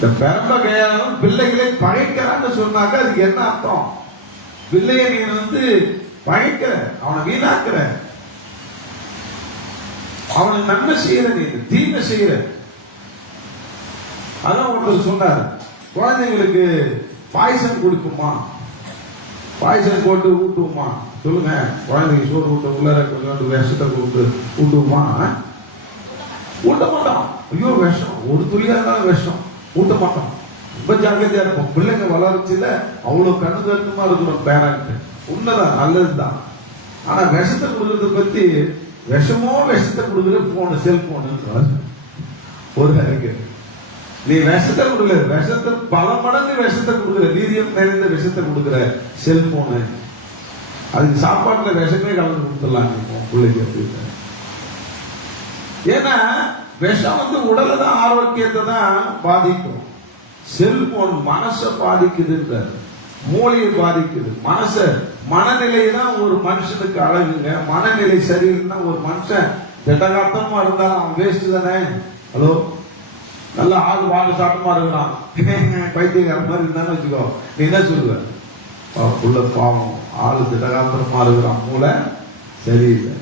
இந்த பெரம்ப கையாலும் பிள்ளைகளை பழைக்கிறான்னு சொன்னாக்க அதுக்கு என்ன அர்த்தம்? பிள்ளைய நீ பழைக்கிற, அவனை வீணாக்குற, அவனுக்கு நன்மை செய்யற, நீ தீமை செய்யற. அதான் ஒருத்தர் சொன்னார், குழந்தைங்களுக்கு பாய்சன் கொடுக்குமா, பாய்சன் போட்டு ஊட்டுவோமா சொல்லுங்க. குழந்தைக்கு சோறு ஊட்ட உள்ளார கொஞ்சம் விஷத்தை கொடுத்து ஊட்டுவோமா? ஊட்ட மாட்டோம். ஐயோ விஷம், ஒரு துளியா இருந்தாலும் விஷம், ஊட்ட மாட்டோம். ரொம்ப ஜாக்கிரதையா இருப்போம். பிள்ளைங்க வளர்ச்சியில அவ்வளவு கண்ணு கருத்துமா இருக்கணும் பேரண்ட். உண்மைதான், நல்லதுதான். ஆனா விஷத்தை கொடுக்கறத பத்தி, விஷமோ விஷத்தை கொடுக்குற போன், செல்போனு ஒரு அறிக்கை. நீ விஷத்தை கொடுக்கல, விஷத்தை பல மடங்கு விஷத்தை கொடுக்குற, வீரியம் நிறைந்த விஷத்தை கொடுக்குற செல்போனு. அதுக்கு சாப்பாட்டுல விஷமே கலந்து கொடுத்துடலாம் பிள்ளைக்கு அப்படின்னு. ஏன்னா விஷம் உடலை தான், ஆரோக்கியத்தை தான் பாதிக்கும். செல்போன் மனசை பாதிக்குது, மூளையை பாதிக்குது. மனநிலையை தான் ஒரு மனுஷனுக்கு அழகுங்க. மனநிலை சரியில்லைன்னா ஒரு மனுஷன் திட்டகாத்தமா இருந்தாலும் அவன் வேஸ்ட் தானே. ஹலோ, நல்லா ஆள் வாங்க சாட்டமா இருக்கிறான், பைத்தியக்கார மாதிரி இருந்தான்னு வச்சுக்கோ, நீ என்ன சொல்லுவ? புள்ள பாவம், ஆளு திட்டகாத்திரமா இருக்கிறான், மூளை சரியில்லை.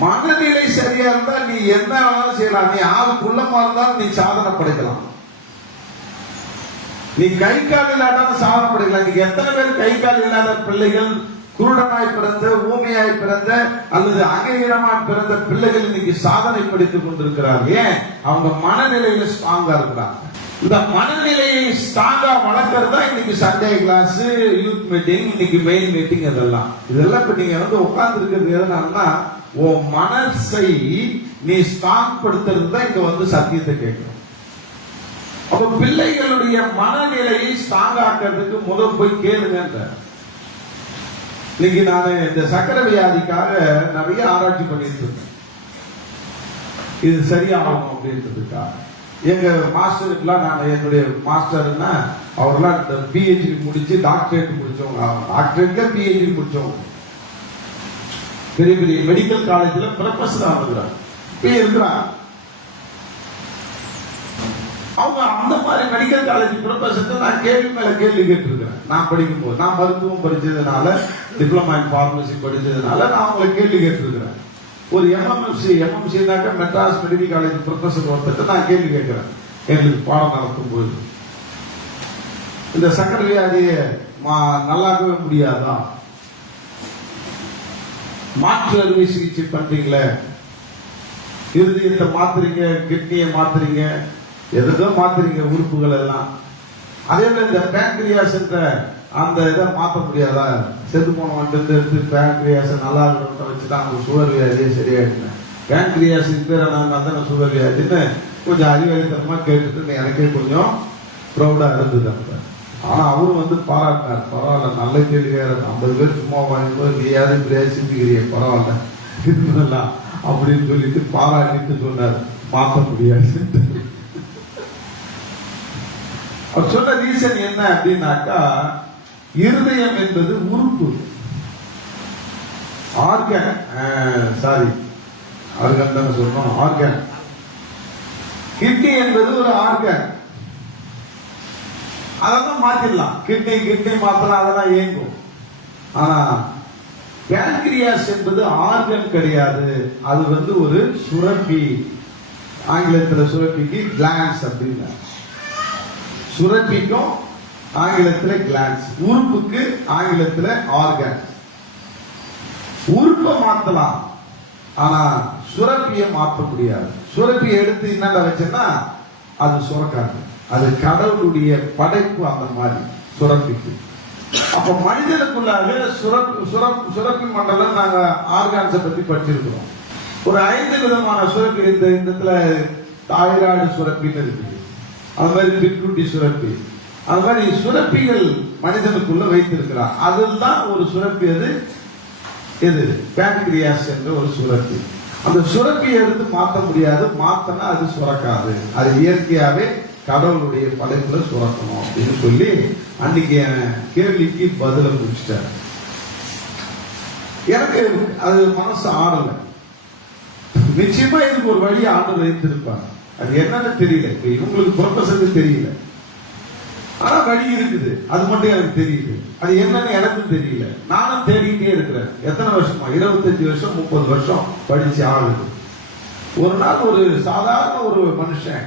மனநிலை சரியா இருந்தா நீ என்ன வேணாலும் செய்யலாம். நீ ஆள் குள்ளமா இருந்தாலும் நீ சாதனை படைக்கலாம். நீ கை கால் இல்லாத சாதனை படைக்கலாம். நீங்க எத்தனை பேர் கை கால் இல்லாத பிள்ளைகள், குருடனாய் பிறந்த, ஊமையாய் பிறந்த அல்லது அங்கீகாரமாய் பிறந்த பிள்ளைகள் இன்னைக்கு சாதனை படித்துக் கொண்டிருக்கிறார்கள். ஏன்? அவங்க மனநிலையில ஸ்ட்ராங்கா இருக்கிறாங்க. இந்த மனநிலையை ஸ்ட்ராங்கா வளர்க்கறது தான் இன்னைக்கு சண்டே கிளாஸ், யூத் மீட்டிங், இன்னைக்கு மெயின் மீட்டிங். இதெல்லாம் இப்ப நீங்க உட்கார்ந்து இருக்கிறது எதனாலன்னா, உன் மனசை நீ ஸ்ட்ராங் படுத்துறது தான் இங்க சத்தியத்தை கேட்கணும். அப்ப பிள்ளைகளுடைய மனநிலையை ஸ்ட்ராங் ஆக்கிறதுக்கு முதல் போய் கேளுங்க. இன்னைக்கு நான் இந்த சக்கரை வியாதிக்காக நிறைய ஆராய்ச்சி பண்ணிட்டு இருக்கேன். இது சரியாகும் அப்படின்றதுக்காக எங்க மாஸ்டருக்குலாம், நான் என்னுடைய மாஸ்டர்னா அவர்லாம் இந்த பிஹெச்டி முடிச்சு டாக்டரேட் முடிச்சவங்க, டாக்டரேட்ல பிஹெச்டி முடிச்சவங்க, பெரிய பெரிய மெடிக்கல் காலேஜ்ல ப்ரொஃபஸர் ஆகுறாங்க, இப்ப இருக்கிறாங்க. அவங்க அந்த மாதிரி மெடிக்கல் காலேஜ் ப்ரொஃபஸர் நான் கேள்வி மேல கேள்வி கேட்டிருக்கிறேன். நான் படிக்கும் போது, நான் மருத்துவம் படிச்சதுனால, டிப்ளமா இன் பார்மசி படிச்சதுனால நான் அவங்களை கேள்வி கேட்டிருக்கிறேன். ஒரு எம்எம்சினாக்க மெட்ராஸ் மெடிக்கல் காலேஜ் ப்ரொஃபஸர் ஒருத்தர் நான் கேள்வி கேட்கிறேன். எங்களுக்கு பாடம் நடத்தும் போது, இந்த சக்கரை வியாதியை நல்லாக்கவே முடியாதா, மாற்று அறுவை சிகிச்சை பண்றீங்களே, இருதயத்தை மாத்துறீங்க, கிட்னியை மாத்துறீங்க, எதுக்கோ மாத்துறீங்க உறுப்புகள் எல்லாம். அதே மாதிரி இந்த பேங்க்ரியாஸ் அந்த இதை மாற்ற முடியாதா? செத்து போனவன் எடுத்து பேங்க்ரியாஸ் நல்லா இருக்கிறத வச்சுதான் அவங்க சுகர் வியாதியே சரியாயிடுங்க. பேங்க்ரியாஸுக்கு பேர் தானே சுகர் வியாதின்னு கொஞ்சம் அறிவாளித்தனமா கேட்டுட்டு எனக்கே கொஞ்சம் ப்ரௌடா இருந்தது. ஆனா அவரும் பாராட்டினார், பரவாயில்ல, நல்ல கேள்வி, 50 பேர் சும்மா வாங்கிப்போது நீ யாரும் பேசிக்கிறீங்க, பரவாயில்ல இருந்தலாம் அப்படின்னு சொல்லிட்டு பாராட்டிட்டு சொன்னார், மாற்ற முடியாது. அவர் சொன்ன ரீசன் என்ன அப்படின்னாக்கா, இருதயம் என்பது உறுப்பு, ஆர்கன், ஆர்கன் தானே சொல்லணும், ஆர்கன். கிட்னி என்பது ஒரு ஆர்கன், அதெல்லாம் மாத்திடலாம். கிட்னி மாத்தலாம், அதெல்லாம் இயங்கும். ஆனா பேன்கிரியாஸ் என்பது ஆர்கன் கிடையாது, அது ஒரு சுரப்பி. ஆங்கிலத்தில் சுரப்பிக்கு கிளான்ஸ் அப்படின்னா, சுரப்பிக்கும் ஆங்கிலத்தில் கிளான்ஸ், உறுப்புக்கு ஆங்கிலத்தில் ஆர்கன். உறுப்பை மாத்தலாம், ஆனா சுரப்பியை மாற்ற முடியாது. சுரப்பியை எடுத்து என்னடா வச்சேன்னா அது சுரக்காது. அது கடவுளுடைய படைப்பு, அந்த மாதிரி சுரப்பிக்கு. அப்ப மனிதனுக்குள்ளாக சுரப்பி மண்டலம் நாங்க ஆர்கான்ஸை பத்தி படிச்சிருக்கிறோம். ஒரு 5 விதமான சுரப்பி இந்த இடத்துல தாய்ராய்டு சுரப்பின்னு இருக்குது, அது மாதிரி பிட்ரூட்டி சுரப்பி, அது மாதிரி சுரப்பிகள் மனிதனுக்குள்ள வைத்திருக்கிறார். அதுதான் ஒரு சுரப்பி. அது எது? பேன்கிரியாஸ் என்ற ஒரு சுரப்பி. அந்த சுரப்பியை எடுத்து மாற்ற முடியாது, மாத்தனா அது சுரக்காது. அது இயற்கையாவே கடவுளுடைய படைப்புல சுரக்கணும் அப்படின்னு சொல்லி அன்னைக்கு கேள்விக்கு பதில முடிச்சிட்டார். எனக்கு அது மனசு ஆடல. நிச்சயமா இதுக்கு ஒரு வழி ஆண்டு வைத்திருப்பாங்க. அது என்னன்னு தெரியல. இப்ப இவங்களுக்கு ப்ரொஃபஸருக்கு தெரியல, ஆனா வழி இருக்குது. அது மட்டும் எனக்கு தெரியுது. அது என்னன்னு எனக்கும் தெரியல. நானும் தேடிக்கிட்டே இருக்கிறேன். எத்தனை வருஷமா? 25 வருஷம் 30 வருஷம் படிச்சு ஆகுது. ஒரு நாள் ஒரு சாதாரண ஒரு மனுஷன்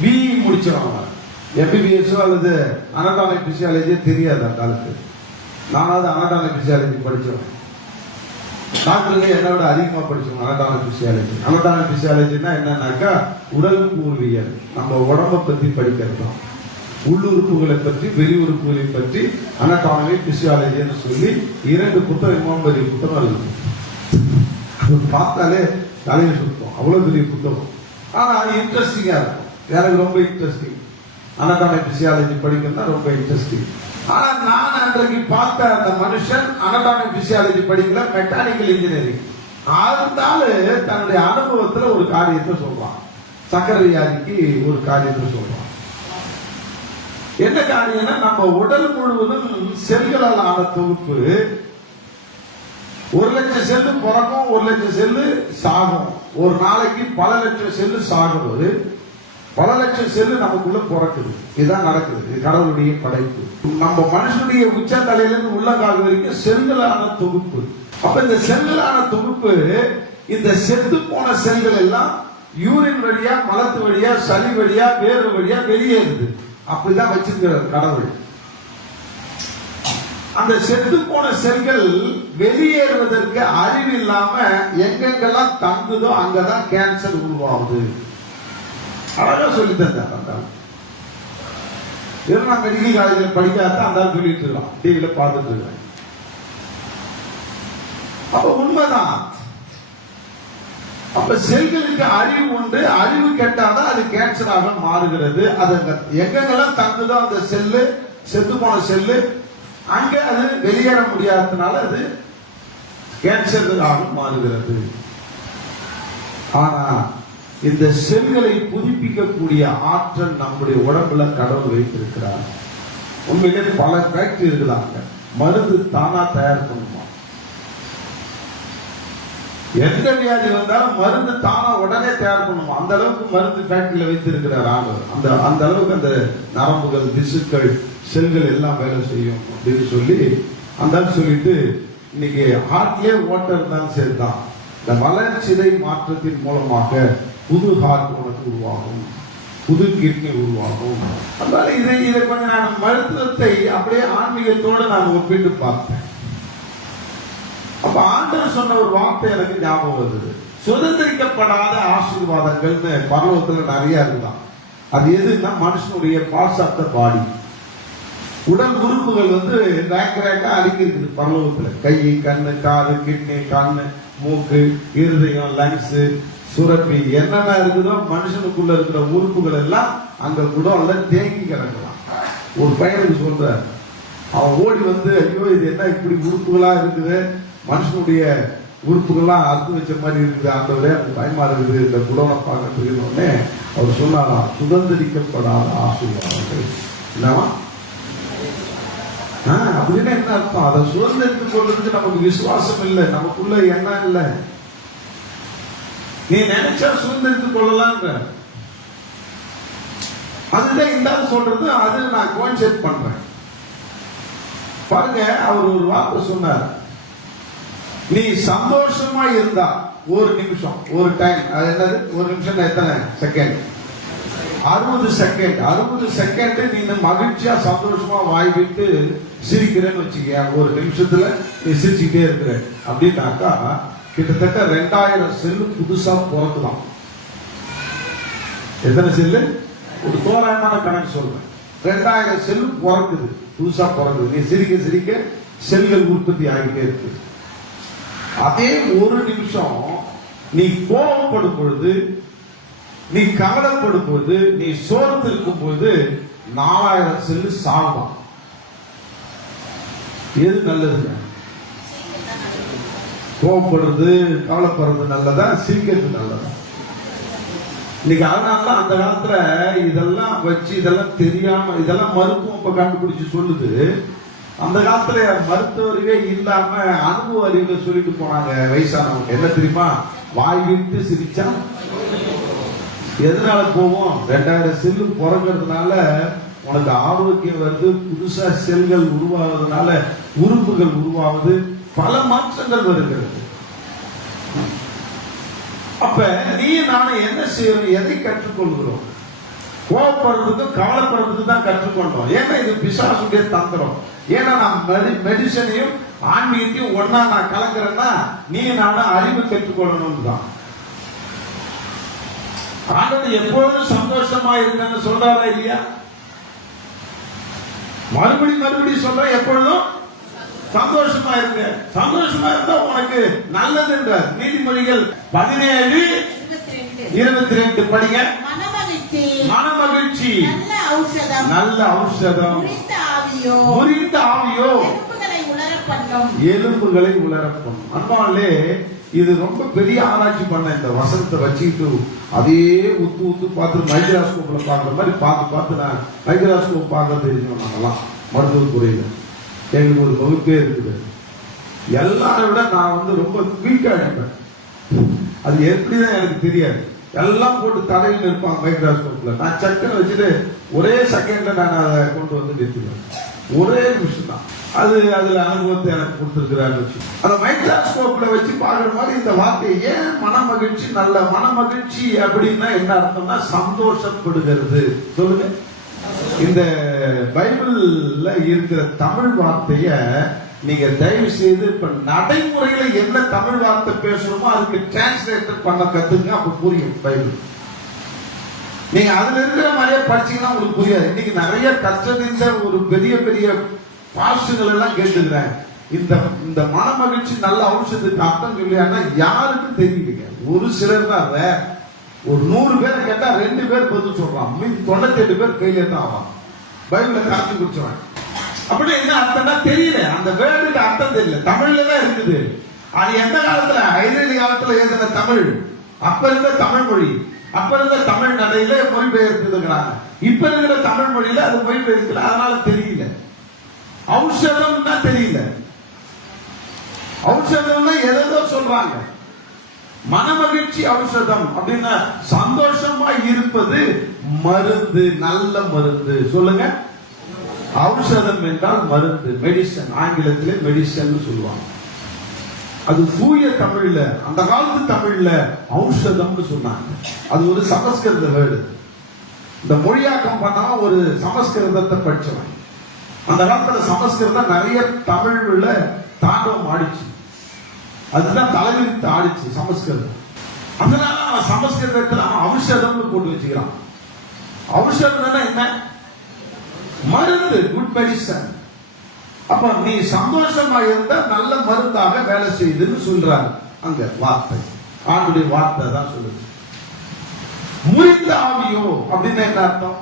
பிஇ முடிச்சவங்க, எம்பிபிஎஸ் அல்லது அனடாமிக் பிசியாலஜியே தெரியாது அந்த காலத்துக்கு. நானாவது அனடாமிக் பிசியாலஜி படிச்சவன். டாக்டர்கள் என்னை விட அதிகமா படிச்சோம் அனடாமிக் பிசியாலஜி. அனடாமிக் பிசியாலஜின்னா என்னன்னாக்கா உடல் கூறுவியல், நம்ம உடம்பை பத்தி படிக்கிறது தான். உள்ளுறுப்புகளை பற்றி வெளி உறுப்புகளை பற்றி அனடாமி பிசியாலஜின்னு சொல்லி 2 புத்தகம், பெரிய புத்தகம் இருக்கு. பார்த்தாலே தலையை சுத்தம், அவ்வளவு பெரிய புத்தகம். ஆனா அது இன்ட்ரெஸ்டிங்கா இருக்கும். எனக்கு ரொம்ப இன்ட்ரெஸ்டிங். அனடாமி பிசியாலஜி படிக்கிறது ரொம்ப இன்ட்ரெஸ்டிங். ஆனா நான் அன்றைக்கு பார்த்த அந்த மனுஷன் அனடாமி பிசியாலஜி படிக்கல, மெக்கானிக்கல் இன்ஜினியரிங். இருந்தாலும் தன்னுடைய அனுபவத்துல ஒரு காரியத்தை சொல்றான். சக்கரை வியாதிக்கு ஒரு காரியத்தை சொல்றான். என்ன காரியம்னா, நம்ம உடல் முழுவதும் செல்களால் ஆன தொகுப்பு. 1 லட்சம் செல்லு பிறக்கும், 1 லட்சம் செல்லு சாகும். ஒரு நாளைக்கு பல லட்சம் செல்லு சாகுது, பல லட்சம் செல்லு நமக்குள்ள பிறக்குது. இதுதான் நடக்குது. இது கடவுளுடைய படைப்பு. நம்ம மனுஷனுடைய உச்சந்தலையில இருந்து உள்ளங்கால் வரைக்கும் செல்களான தொகுப்பு. அப்ப இந்த செல்களான தொகுப்பு, இந்த செத்து போன செல்கள் எல்லாம் யூரின் வழியா, மலத்து வழியா, சளி வழியா, வேறு வழியா வெளியேறுது. அப்படிதான் வச்சிருக்கிறார் கடவுள். அந்த செத்து போன செல்கள் வெளியேறுவதற்கு அறிவு இல்லாம எங்கெங்கெல்லாம் தங்குதோ அங்கதான் கேன்சர் உருவாகுது. அழகா சொல்லி தந்தார். நான் மெடிக்கல் காலேஜில் படிக்காத அந்த சொல்லிட்டு இருக்கான், டிவியில பார்த்துட்டு இருக்கேன். அப்ப உண்மைதான். அப்ப செல்களுக்கு அறிவு உண்டு. அறிவு கெட்டாதான் அது கேன்சராக மாறுகிறது. அது எங்கெங்கெல்லாம் தங்குதோ அந்த செல்லு, செத்து போன செல்லு, அங்க அது வெளியேற முடியாததுனால அது கேன்சராக மாறுகிறது. ஆனா இந்த செல்களை புதுப்பிக்கக்கூடிய ஆற்றல் நம்முடைய உடம்புல கடவுள் வைத்திருக்கிறார். உண்மையிலே பல ஃபேக்டரி இருக்குதாங்க. மருந்து தானா தயார் பண்ணுமா? எந்த வியாதி வந்தாலும் மருந்து தானா உடனே தயார் பண்ணுமா? அந்த அளவுக்கு மருந்து ஃபேக்டரியில வைத்திருக்கிறார் ஆண்டவர். அந்த அளவுக்கு அந்த நரம்புகள், திசுக்கள், செல்கள் எல்லாம் வேலை செய்யும் அப்படின்னு சொல்லி அந்த சொல்லிட்டு இன்னைக்கு ஹார்ட்லயே ஓட்டர் இருந்தாலும் சரிதான். இந்த வளர்ச்சிதை மாற்றத்தின் மூலமாக புது ஹார்ட் உனக்கு உருவாகும், புது கிட்னி உருவாகும். அதனால இதை கொஞ்சம் நான் மருத்துவத்தை அப்படியே ஆன்மீகத்தோடு நான் ஒப்பிட்டு பார்த்தேன். அப்ப ஆண்டவர் சொன்ன ஒரு வார்த்தை எனக்கு ஞாபகம் வருது. சுதந்திரிக்கப்படாத ஆசீர்வாதங்கள்னு பரலோகத்துல நிறைய இருக்குதான். அது எதுன்னா மனுஷனுடைய பார்ட்ஸ் ஆஃப் த பாடி, உடல் உறுப்புகள் ரேக் ரேக்கா அடுக்கி இருக்குது பரலோகத்துல. கை, கண்ணு, காது, கிட்னி, கண்ணு, மூக்கு, இருதயம், லங்ஸ், சுரப்பி, என்னென்ன இருக்குதோ மனுஷனுக்குள்ள இருக்கிற உறுப்புகள் எல்லாம் அங்க குடோன்ல தேங்கி கிடக்கலாம். ஒரு பையனுக்கு சொல்ற, அவன் ஓடி ஐயோ இது என்ன இப்படி உறுப்புகளா இருக்குது, மனுஷனுடைய உறுப்புகள்லாம் அறுத்து வச்ச மாதிரி இருக்குது ஆண்டவரே, எனக்கு பயமா இருக்குது இந்த குடோனை பார்க்கறதுக்கு. அவர் சொன்னாராம், சுதந்திரிக்கப்படாத ஆசீர்வாதங்கள். என்னவா அப்படின்னு என்ன அர்த்தம்? அதை சுதந்திரித்து சொல்றதுக்கு நமக்கு விசுவாசம் இல்லை, நமக்குள்ள எண்ணம் இல்லை. நீ நினைச்சா சுதந்திரித்துக் கொள்ளலாம். அதுதான் இந்த சொல்றது. அது நான் கோன்செப்ட் பண்றேன். பாருங்க, அவர் ஒரு வார்த்தை சொன்னார். நீ சந்தோஷமா இருந்தா ஒரு நிமிஷம், ஒரு டைம், அது என்னது? ஒரு நிமிஷம் எத்தனை செகண்ட்? 60 செகண்ட். 60 செகண்ட் நீ மகிழ்ச்சியா சந்தோஷமா வாய் விட்டு சிரிக்கிறேன்னு வச்சுக்க, ஒரு நிமிஷத்துல நீ சிரிச்சுக்கிட்டே இருக்கிற அப்படின்னாக்கா கிட்டத்தட்ட 2000 செல்லு புதுசா பிறக்கலாம். எத்தனை செல்லு? ஒரு தோராயமான கணக்கு சொல்றேன். 2000 செல்லு பிறக்குது, புதுசா பிறக்குது. நீ சிரிக்க சிரிக்க செல்கள் உற்பத்தி ஆகிட்டே இருக்கு. அதே ஒரு நிமிஷம் நீ கோபப்படும் பொழுது, நீ கவலைப்படும் பொழுது, நீ சோர்ந்து இருக்கும் பொழுது 4000 செல்லு சாகும். எது நல்லதுங்க? கோபப்படுறது, கவலைப்படுறது நல்லதா, சிரிக்கிறது நல்லதா? இன்னைக்கு அதனால அந்த காலத்துல இதெல்லாம் வச்சு, இதெல்லாம் தெரியாம, இதெல்லாம் மருத்துவம் இப்ப கண்டுபிடிச்சு சொல்லுது. அந்த காலத்துல மருத்துவர்களே இல்லாம அனுபவ அறிவுல சொல்லிட்டு போனாங்க வயசானவங்க. என்ன தெரியுமா? வாய் விட்டு சிரிச்சா எதனால போவோம்? 2000 செல்லு பிறக்கிறதுனால உனக்கு ஆரோக்கியம் வருது, புதுசா செல்கள் உருவாவதுனால உறுப்புகள் உருவாவது, பல மாற்றங்கள் வருகிறது. அப்ப நீ நானும் என்ன செய்யறோம்? எதை கற்றுக்கொள்கிறோம்? கோபப்படுறதுக்கும் கவலைப்படுறதுக்கு தான் கற்றுக்கொண்டோம். ஏன்னா இது பிசாசுடைய தந்திரம். ஏன்னா நான் மெடிசனையும் ஆன்மீகத்தையும் ஒன்னா நான் கலக்கிறேன்னா நீ நானும் அறிவு கற்றுக்கொள்ளணும் தான். ஆண்டவர் எப்பொழுதும் சந்தோஷமா இருக்குன்னு சொல்றாரா இல்லையா? மறுபடியும் சொல்ற, எப்பொழுதும் சந்தோஷமா இருங்க. சந்தோஷமா இருந்தா உனக்கு நல்லது என்றார். நீதிமொழிகள் 17:22 படிங்க. மனமகிழ்ச்சி நல்ல ஔஷதம், முறிந்த ஆவியோ எலும்புகளை உலரப்பண்ணும். அன்பாலே இது ரொம்ப பெரிய ஆராய்ச்சி பண்ண இந்த வசனத்தை வச்சுக்கிட்டு அதே உத்து பார்த்து மைக்ரோஸ்கோப்ல பாக்குற மாதிரி பார்த்து நான் மைக்ரோஸ்கோப் பார்க்க தெரியும். நாங்கெல்லாம் மருத்துவத்துறையில எங்களுக்கு ஒரு வகுப்பே இருக்குது. எல்லாரை விட நான் ரொம்ப வீக்கா அடிப்பேன். அது எப்படிதான் எனக்கு தெரியாது. எல்லாம் போட்டு தலையில் இருப்பாங்க மைக்ரோஸ்கோப்ல. நான் சக்கரை வச்சுட்டு ஒரே செகண்ட்ல நான் அதை கொண்டு வந்து நிறுத்துவேன். ஒரே நிமிஷம் தான். அதுல அனுபவத்தை எனக்கு கொடுத்திருக்கிறாரு. அந்த மைக்ரோஸ்கோப்ல வச்சு பாக்குற மாதிரி இந்த வார்த்தை ஏன் மனமகிழ்ச்சி, நல்ல மனமகிழ்ச்சி அப்படின்னா என்ன அர்த்தம்னா சந்தோஷப்படுகிறது. சொல்லுங்க. இந்த பைபிள்ல இருக்கிற தமிழ் வார்த்தைய நீங்க தயவு செய்து இப்ப நடைமுறையில என்ன தமிழ் வார்த்தை பேசணுமோ அதுக்கு டிரான்ஸ்லேட் பண்ண கத்துங்க. அப்ப புரியும் பைபிள். நீங்க அதுல இருக்கிற மாதிரியே படிச்சீங்கன்னா உங்களுக்கு புரியாது. இன்னைக்கு நிறைய கஷ்டத்தின் ஒரு பெரிய பெரிய பாசுகள் எல்லாம் கேட்டுக்கிறேன். இந்த மனமகிழ்ச்சி நல்ல ஔஷதத்துக்கு அர்த்தம் சொல்லியாங்கன்னா யாருக்கும் தெரியல. ஒரு சிலர் தான். ஒரு 100 பேரை கேட்டா 2 பேர் பதில் சொல்றான். 98 பேர் கையில தான் ஆவான். பைபிளை காட்சி குடிச்சவன். அப்படி என்ன அர்த்தம்னா தெரியல. அந்த வேர்டுக்கு அர்த்தம் தெரியல. தமிழ்ல தான் இருக்குது. அது எந்த காலத்துல? ஐதேலி காலத்துல எழுதின தமிழ். அப்ப இருந்த தமிழ் மொழி, அப்ப இருந்த தமிழ் நடையில மொழிபெயர்த்துக்கிறாங்க. இப்ப இருக்கிற தமிழ் மொழியில அது மொழிபெயர்க்கல. அதனால தெரியல. ஔஷதம்னா தெரியல. ஔஷதம்னா எதோ சொல்றாங்க. மனமகிழ்ச்சி ஔஷதம் அப்படின்னா சந்தோஷமா இருப்பது மருந்து, நல்ல மருந்து. சொல்லுங்க. ஔஷதம் என்றால் மருந்து, மெடிசன். ஆங்கிலத்திலே மெடிசன் சொல்லுவாங்க. அது தூய தமிழ்ல, அந்த காலத்து தமிழ்ல ஔஷதம்னு சொன்னாங்க. அது ஒரு சமஸ்கிருத வேர்டு. இந்த மொழியாக்கம் பண்ணா ஒரு சமஸ்கிருதத்தை படிச்சவன். அந்த காலத்துல சமஸ்கிருதம் நிறைய தமிழ்ல தாண்டவம் ஆடிச்சு. அதுதான் தலைவிரித்து ஆடிச்சு சமஸ்கிருதம். அதனால அவன் சமஸ்கிருதத்துல அவன் ஔஷதம்னு போட்டு வச்சுக்கிறான். ஔஷதம்னா என்ன? மருந்து, குட் மெடிசன். அப்ப நீ சந்தோஷமா இருந்தா நல்ல மருந்தாக வேலை செய்யுதுன்னு சொல்றாங்க. அங்க வார்த்தை, ஆண்டுடைய வார்த்தை தான் சொல்லுது. முறிந்த ஆவியோ அப்படின்னு என்ன அர்த்தம்?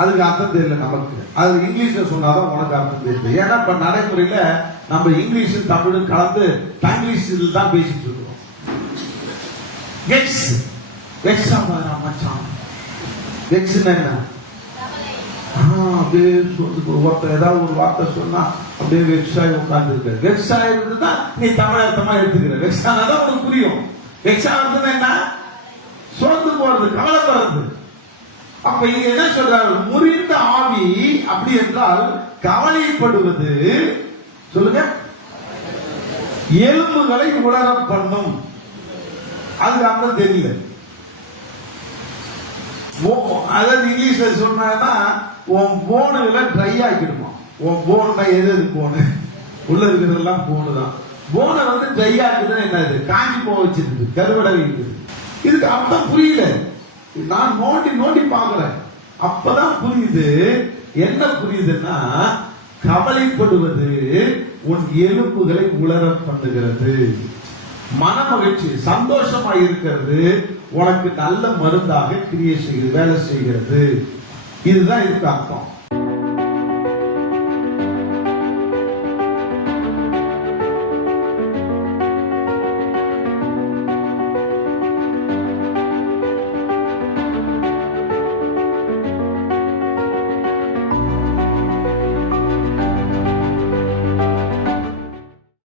அதுக்கு அர்த்தம் தெரியல நமக்கு. அது இங்கிலீஷ்ல சொன்னாதான் உனக்கு அர்த்தம் தெரியல. ஏன்னா இப்ப நடைமுறையில நம்ம இங்கிலீஷும் தமிழும் கலந்து தங்கிலீஷில் தான் பேசிட்டு இருக்கோம். என்ன அப்படியே ஒருத்தர் ஏதாவது ஒரு வார்த்தை சொன்னா அப்படியே வெக்ஸாய் உட்கார்ந்து இருக்க. வெக்ஸாய் தான் நீ தமிழ் அர்த்தமா எடுத்துக்கிற. வெக்ஸானாதான் உனக்கு புரியும். வெக்ஸா அர்த்தம் என்ன? சோர்ந்து போறது, கவலைப்படுறது. அப்ப இங்க என்ன சொல்றாரு? முறிந்த ஆவி அப்படி என்றால் கவலைப்படுவது. சொல்லுங்க. எலும்புகளை உலர பண்ணும். அதுக்கு அர்த்தம் தெரியல. அதாவது இங்கிலீஷ்ல சொன்னா உன் போனுகளை ட்ரை ஆக்கிடுமா. உன் போன் எது போனு உள்ள இருக்கிறதெல்லாம் போனு தான். போனை ட்ரை ஆக்குதுன்னு என்னது? காஞ்சி போக வச்சிருக்கு, கருவடை இருக்குது. இதுக்கு அர்த்தம் புரியல. நான் நோண்டி பார்க்கிறேன். அப்பதான் புரியுது. என்ன புரியுதுன்னா கவலைப்படுவது உன் எலும்புகளை உலர பண்ணுகிறது. மனமகிழ்ச்சி, சந்தோஷமா இருக்கிறது உனக்கு நல்ல மருந்தாக கிரியை செய்கிறது, வேலை செய்கிறது. இதுதான் இதுக்கு அர்த்தம்.